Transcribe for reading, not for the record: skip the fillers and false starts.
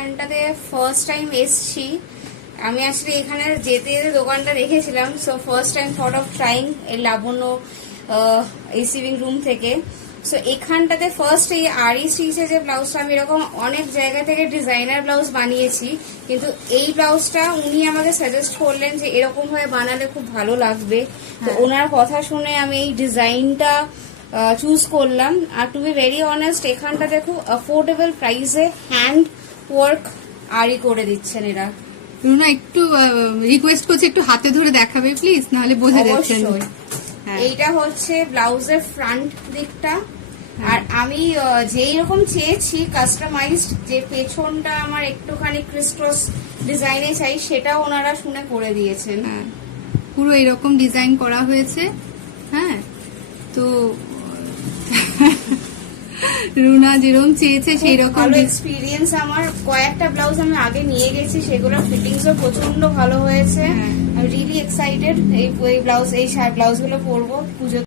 এখানটাতে first time এসছি আমি। আসলে এখানে যেতে যেতে দোকানটা দেখেছিলাম, so first time thought of trying এই লাবণ্য রিসিভিং রুম থেকে। সো এখানটাতে ফার্স্ট এই আরি স্টিচে যে ব্লাউজটা, আমি এরকম অনেক জায়গা থেকে ডিজাইনার ব্লাউজ বানিয়েছি, কিন্তু এই ব্লাউজটা উনি আমাকে সাজেস্ট করলেন যে এরকম ভাবে বানালে খুব ভালো লাগবে। তো ওনার কথা শুনে আমি এই ডিজাইনটা চুজ করলাম। আর টু বি ভেরি অনেস্ট, এখানটাতে খুব অ্যাফোর্ডেবল প্রাইসে হ্যান্ড ওয়ার্ক আরি করে দিচ্ছেন এরা। রুনা একটু রিকোয়েস্ট করছি, একটু হাতে ধরে দেখাবে প্লিজ, নাহলে বোঝা যাচ্ছে না। এইটা হচ্ছে ব্লাউজের ফ্রন্ট দিকটা। আর আমি যেই রকম চেয়েছি কাস্টমাইজড, যে পেছনটা আমার একটুখানি ক্রিস্টস ডিজাইনে চাই, সেটা ওনারা শুনে করে দিয়েছেন। পুরো এরকম ডিজাইন করা হয়েছে। হ্যাঁ, তো রুনা যেরকম চেয়েছে সেই রকম ভালো এক্সপিরিয়েন্স আমার। কয়েকটা ব্লাউজ আমি আগে নিয়ে গেছি, সেগুলো ফিটিংসও প্রচন্ড ভালো হয়েছে। আমি রিয়েলি এক্সাইটেড এই ব্লাউজগুলো পরবো পুজো।